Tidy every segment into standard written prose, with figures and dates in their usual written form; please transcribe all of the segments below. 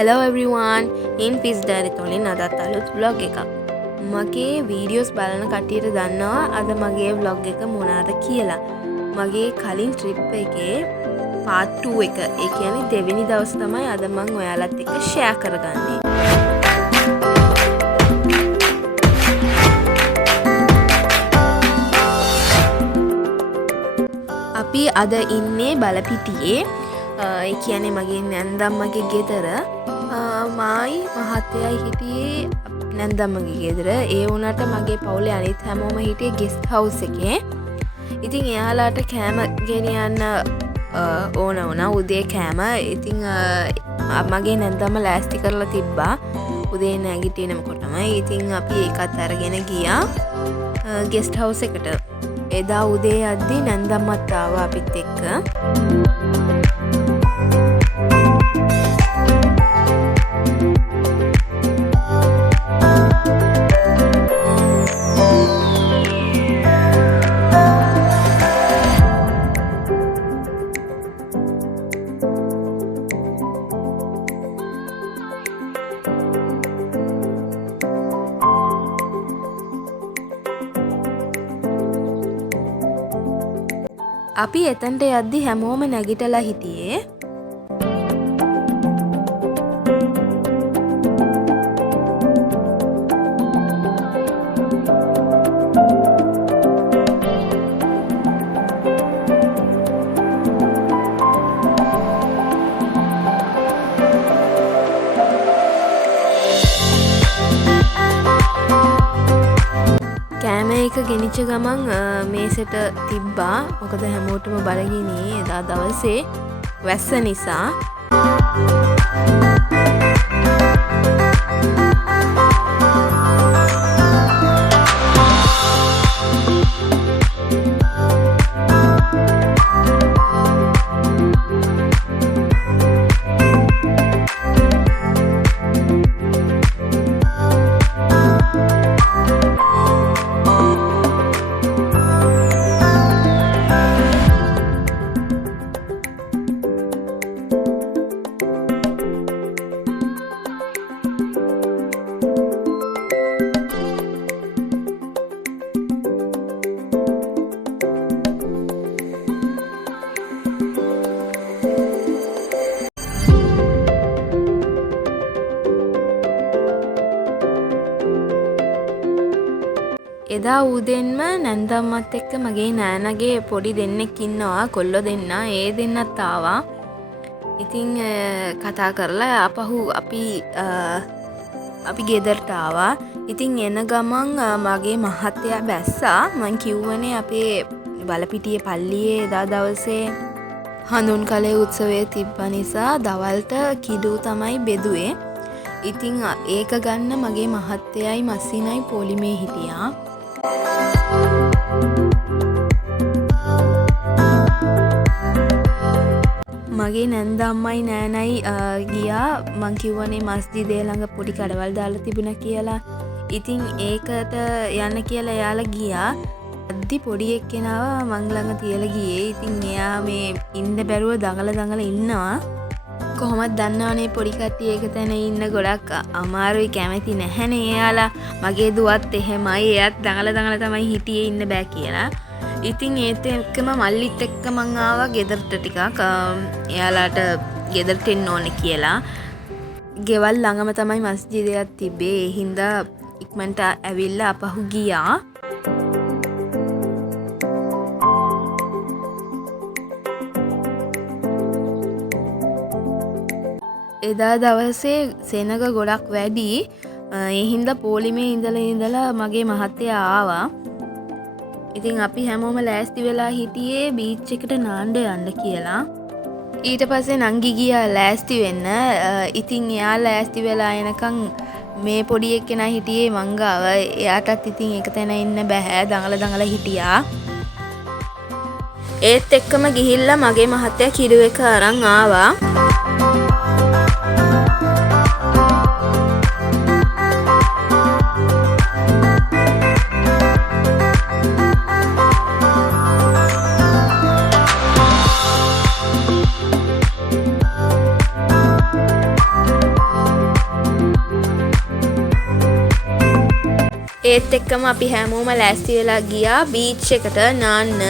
Hello everyone. Infy diary තුලින් අදත් අලුත් vlog එකක්. මගේ videos බලන කට්ටියට දන්නවා අද මගේ vlog එක මොනවාද කියලා. මගේ කලින් trip එකේ part 2 එක. ඒ කියන්නේ දෙවෙනි දවස් තමයි අද මම ඔයාලත් එක්ක share කරගන්නේ. අපි අද ඉන්නේ බලපිටියේ. ඒ කියන්නේ මගේ නැන්දම්මගේ ගෙදර. මායි මහත්තයයි හිටියේ නැන්දම්මගේ ගෙදර. ඒ වුණාට මගේ පවුලේ අනිත් හැමෝම හිටියේ ගෙස්ට් හවුස් එකේ. ඉතින් එයාලාට කෑම ගෙනියන්න ඕන වුණා උදේ කෑම. ඉතින් මගේ නැන්දම්ම ලෑස්ති කරලා තිබ්බා උදේ නැගිටිනකොටම. ඉතින් අපි ඒකත් අරගෙන ගියා ගෙස්ට් හවුස් එකට. එදා උදේ යද්දී නැන්දම්මත් ආවා අපිත් එක්ක. අපි එතනට යද්දි හැමෝම නැගිටලා හිටියේ. කෑම එක ගෙනිච්ච ගමන් මේසෙට තිබ්බා. මොකද හැමෝටම බඩගිනි එදා දවසේ වැස්ස නිසා. එදා උදෙන්ම නැන්දම්මත් එක්ක මගේ නෑනගේ පොඩි දෙන්නෙක් ඉන්නවා කොල්ලෝ දෙන්න. ඒ දෙන්නත් ආවා. ඉතින් කතා කරලා ආපහු අපි ගෙදරට ආවා. ඉතින් එන ගමන් මගේ මහත්තයා බැස්සා. මං කිව්වනේ අපේ බලපිටියේ පල්ලියේ එදා දවසේ හඳුන් කලේ උත්සවය තිබ්බ නිසා දවල්ට කිඩු තමයි බෙදුවේ. ඉතින් ඒක ගන්න මගේ මහත්තයයි මස්සිනයි පොලිමේ හිටියා. මගේ නැන්දම්මයි නෑනයි ගියා. මං කිව්වනේ මස්ජිදේ ළඟ පොඩි කඩවල් දාලා තිබුණා කියලා. ඉතින් ඒකට යන්න කියලා එයාලා ගියා. අද්දි පොඩි එක්කෙනාව මං ළඟ තියලා ගියේ. ඉතින් එයා මේ ඉන්න බැරුව දඟල ඉන්නවා. කොහොමද දන්නවනේ පොඩි කට්ටිය එක තැන ඉන්න ගොඩක් අමාරුයි, කැමති නැහැනේ එයාලා. මගේ දුවත් එහෙමයි. එයාත් දඟල තමයි හිටියේ ඉන්න බෑ කියලා. ඉතින් ඒත් එක්කම මල්ලිත් එක්ක මං ආවා ගෙදරට ටිකක්. එයාලාට ගෙදරට එන්න ඕනේ කියලා. ගෙවල් ළඟම තමයි මස්ජිදයක් තිබ්බේ. ඒ හින්දා ඉක්මනට ඇවිල්ලා අපහු ගියා. එදා දවසේ සෙනග ගොඩක් වැඩි. ඒ හින්දා පොලිමේ ඉඳලා මගේ මහත්තයා ආවා. ඉතින් අපි හැමෝම ලෑස්ති වෙලා හිටියේ බීච් එකට නාන්න යන්න කියලා. ඊට පස්සේ නංගි ගියා ලෑස්ති වෙන්න. ඉතින් එයා ලෑස්ති වෙලා එනකන් මේ පොඩි එක්කෙනා හිටියේ මංගාව. එයාටත් ඉතින් එක තැන ඉන්න බෑ. දඟල හිටියා. ඒත් එක්කම ගිහිල්ලා මගේ මහත්තයා කිරි එක අරන් ආවා. ඒත් එක්කම අපි හැමෝම ලෑස්ති වෙලා ගියා බීච් එකට නාන්න.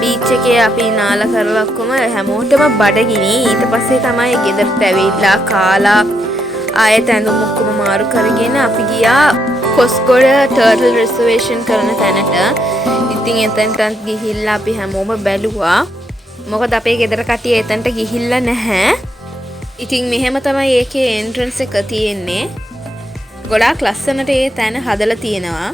බීච් එකේ අපි නාලා කරලා ඔක්කොම හැමෝටම බඩගිනි. ඊට පස්සේ තමයි ගෙදරට ඇවිල්ලා කාලා ආයෙත් ඇඳුම් ඔක්කොම මාරු කරගෙන අපි ගියා කොස්ගොඩ ටර්ටල් රිසර්වේෂන් කරන තැනට. ඉතින් එතනට ගිහිල්ලා අපි හැමෝම බැලුවා. මොකද අපේ ගෙදර කට්ටිය එතනට ගිහිල්ලා නැහැ. ඉතින් මෙහෙම තමයි ඒකේ එන්ට්‍රන්ස් එක තියෙන්නේ. ගොඩාක් ලස්සනට ඒ තැන හදලා තියෙනවා.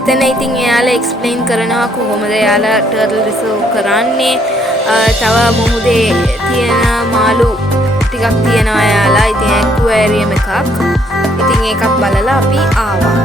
එතන ඉතින් එයාලා එක්ස්ප්ලেইন කරනවා කොහොමද එයාලා ටර්ටල් රිසර්ව් කරන්නේ. තව මොහොතේ තියෙන මාළු ටිකක් තියෙනවා එයාලා. ඉතින් ඇක්වෑරියම් එකක්. ඉතින් ඒකත් බලලා අපි ආවා.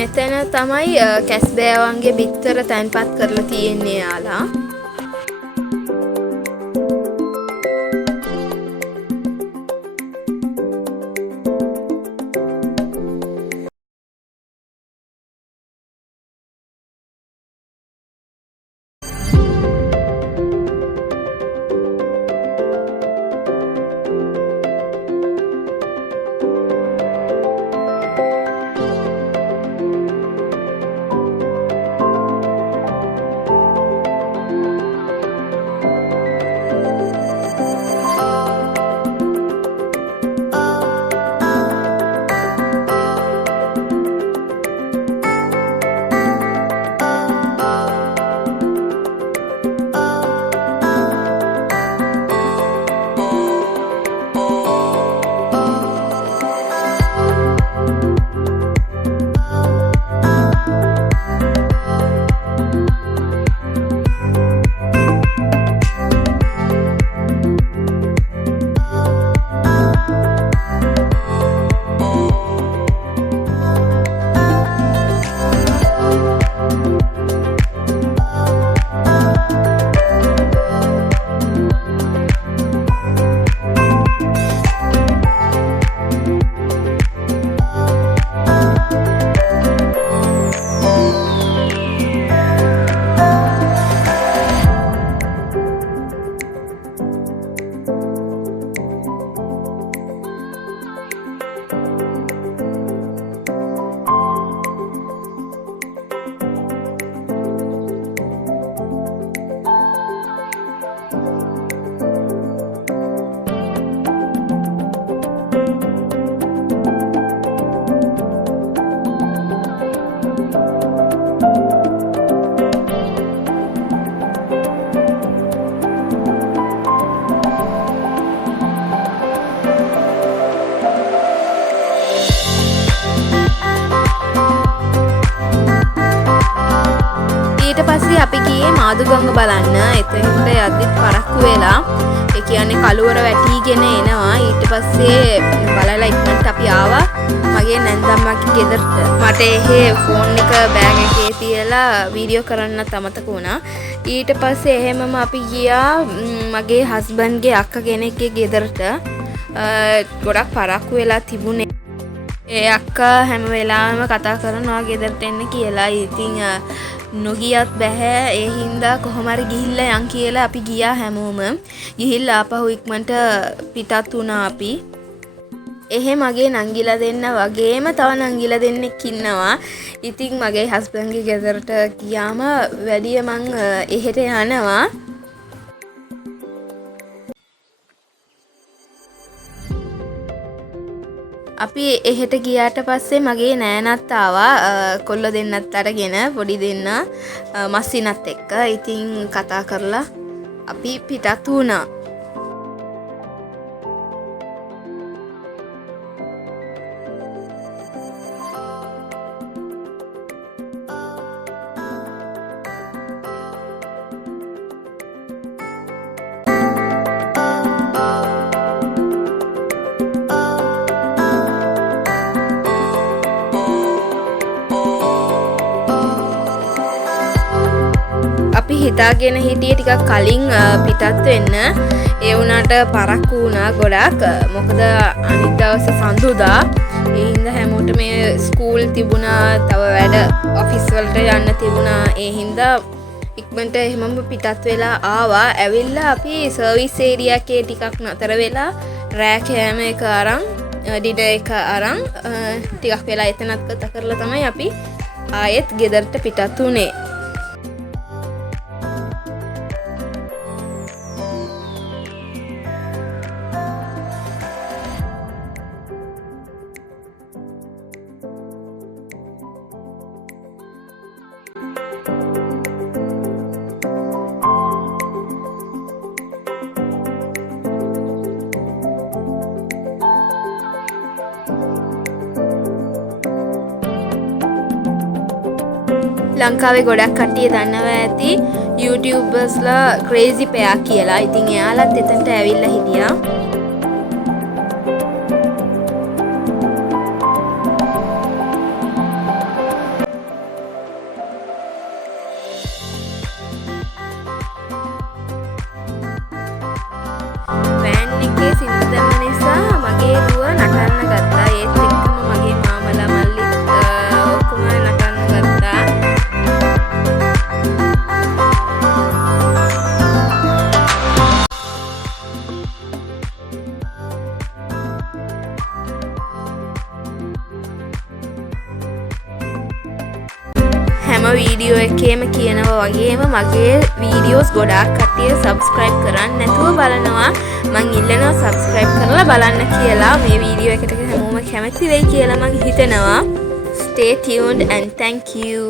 මෙතන තමයි කැස්බෑවන්ගේ බිත්තර තැන්පත් කරලා තියෙන්නේ යාලා. අපි ගියේ මාදුගංග බලන්න. එතනට යද්දිත් පරක්කු වෙලා ඒ කියන්නේ කළුවර වැටිගෙන එනවා. ඊට පස්සේ බලලා ඉක්මනට අපි ආවා මගේ නැන්දම්මගේ ගෙදරට. මට එහෙ ෆෝන් එක බෑග් එකේ තියලා වීඩියෝ කරන්නත් අමතක වුණා. ඊට පස්සේ එහෙමම අපි ගියා මගේ හස්බන්ඩ්ගේ අක්කා කෙනෙක්ගේ ගෙදරට. ගොඩක් පරක්කු වෙලා තිබුණේ. ඒ අක්කා හැම වෙලාවෙම කතා කරනවා ගෙදරට එන්න කියලා. ඉතින් නොගියත් බෑ. ඒ හින්දා කොහොම හරි ගිහිල්ලා යන් කියලා අපි ගියා හැමෝම. ගිහිල්ලා ආපහු ඉක්මනට පිටත් වුණා අපි. එහෙ මගේ නංගිලා දෙන්න වගේම තව නංගිලා දෙන්නෙක් ඉන්නවා. ඉතින් මගේ හස්බන්ඩ්ගේ ගෙදරට ගියාම වැඩිය මං එහෙට යනවා. අපි එහෙට ගියාට පස්සේ මගේ නෑනත් ආවා කොල්ල දෙන්නත් අරගෙන පොඩි දෙන්න මස්සිනත් එක්ක. ඉතින් කතා කරලා අපි පිටත් වුණා. අපි හිතාගෙන හිටියේ ටිකක් කලින් පිටත් වෙන්න. ඒ වුණාට පරක්කු වුණා ගොඩක්. මොකද අනිත් දවසේ සඳුදා. ඒ හින්දා හැමෝටම මේ ස්කූල් තිබුණා, තව වැඩ ඔෆිස් වලට යන්න තිබුණා. ඒ හින්දා ඉක්මනට එහෙමම පිටත් වෙලා ආවා. ඇවිල්ලා අපි සර්විස් ඒරියා එකේ ටිකක් නතර වෙලා රෑ කෑම එක අරන් ඩිනර් එක අරන් ටිකක් වෙලා එතනත් කතා කරලා තමයි අපි ආයෙත් ගෙදරට පිටත් වුණේ. ලංකාවේ ගොඩක් කට්ටිය දන්නවා ඇති YouTubersලා ක්‍රේසි පෙයා කියලා. ඉතින් එයාලත් එතනට ඇවිල්ලා හිටියා. වෑන් එකේ සින්දු දැම්ම නිසා මගේ දුව නටන්න ගත්තා. ඒත් එක්කම මගේ මාමලා මල්ලිත් ඔක්කොම නටන්න ගත්තා. හැම වීඩියෝ එකේම කියනවා වගේම මගේ වීඩියෝස් ගොඩාක් කට්ටිය සබ්ස්ක්‍රයිබ් කරන්න නැතුව බලනවා. මං ඉල්ලනවා සබ්ස්ක්‍රයිබ් කරලා බලන්න කියලා. මේ වීඩියෝ එකට හැමෝම කැමති වෙයි කියලා මං හිතනවා. Stay tuned and thank you.